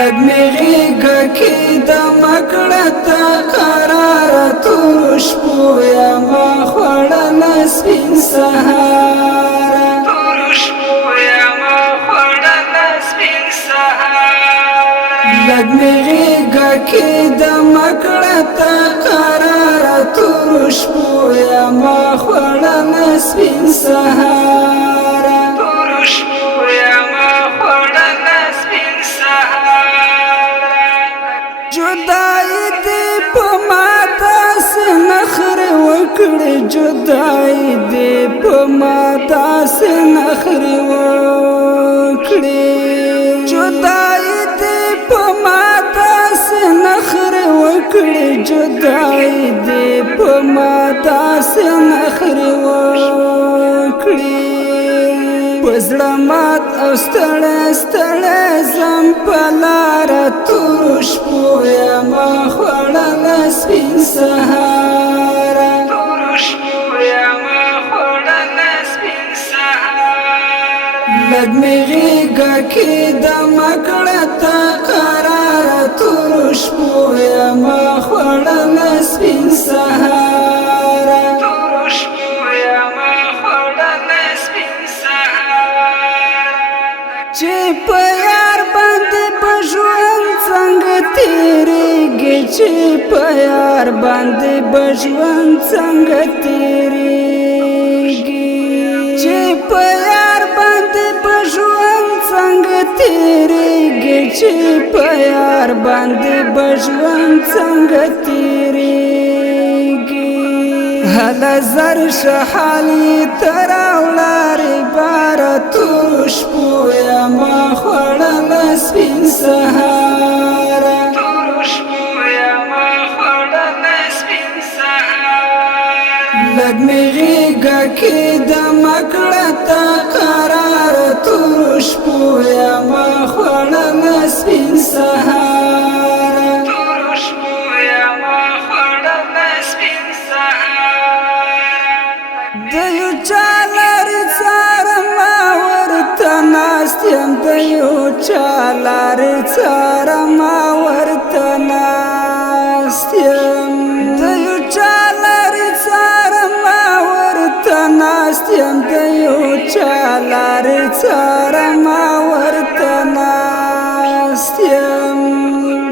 لږ مې غېږه کې دمه کړه تا قراره تورو شپو یمه خوړله سپین سهاره لږ مې غېږه کې دمه کړه تا قراره تورو شپو یمه خوړله سپین سهاره جدائی دی پا ما داسې نخرې وکړې جدائی دی پا ما داسې نخرې وکړې جدائی دی پا ما داسې نخرې وکړې جدائی دی پا ما داسې نخرې وکړې پزړه مات او ستړی ستړی ځم په لاره تورو شپو یمه خوړله سپین سهاره لږ مې غېږه کې دمه کړه تا قراره تورو شپو یمه خوړله سپین سهاره چې په یار باندې په ژوند څنګه تېرېږي چې په یار باندې په ژوند څنګه تېرېږي چې په یار باندې په ژوند څنګه تېرېږي چې په یار باندې په ژوند څنګه تېرېږي هله زر شه حالي ته راوړارې باره تورو شپو یمه خوړله سپین سهاره لږ مې غېږه کې دمه کړه تا قراره تورو شپو یمه خوړله سپین سهاره د یو چا لارې څارمه ورته ناست یم د یو چا لارې څارمه ورته ناست یم د یو چا لارې څارمه ورته ناست یم د یو چا لارې څارمه ورته ناست یم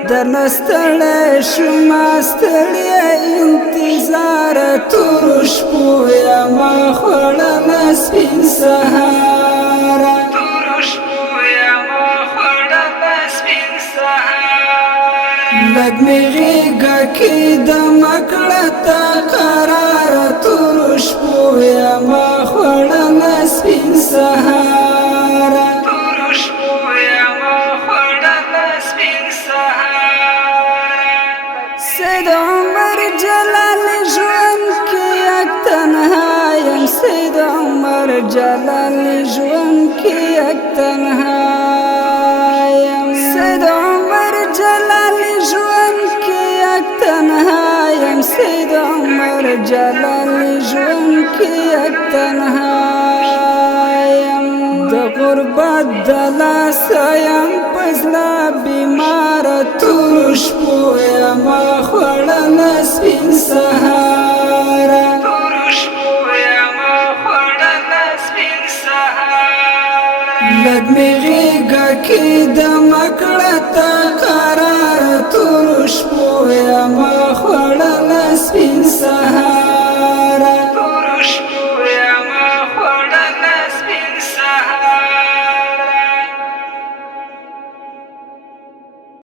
درنه ستړی شومه ستړی انتظاره تورو شپو یمه خوړله سپین سهاره لږ مې غېږه کې دمه کړه تا قراره تورو شپو یمه خوړله سپین سهاره سید عمر جلال ژوند کې یک تنها یم سید عمر جلال ژوند کې یک تنها یم سید عمر جلال ژوند کې یک تنها یم سید عمر جلال ژوند کې یک تنها یم د غربت د لاسه یم په زړه بیماره تورو شپو یمه خوړله سپین سهاره لږ مې غېږه کې دمه کړه تا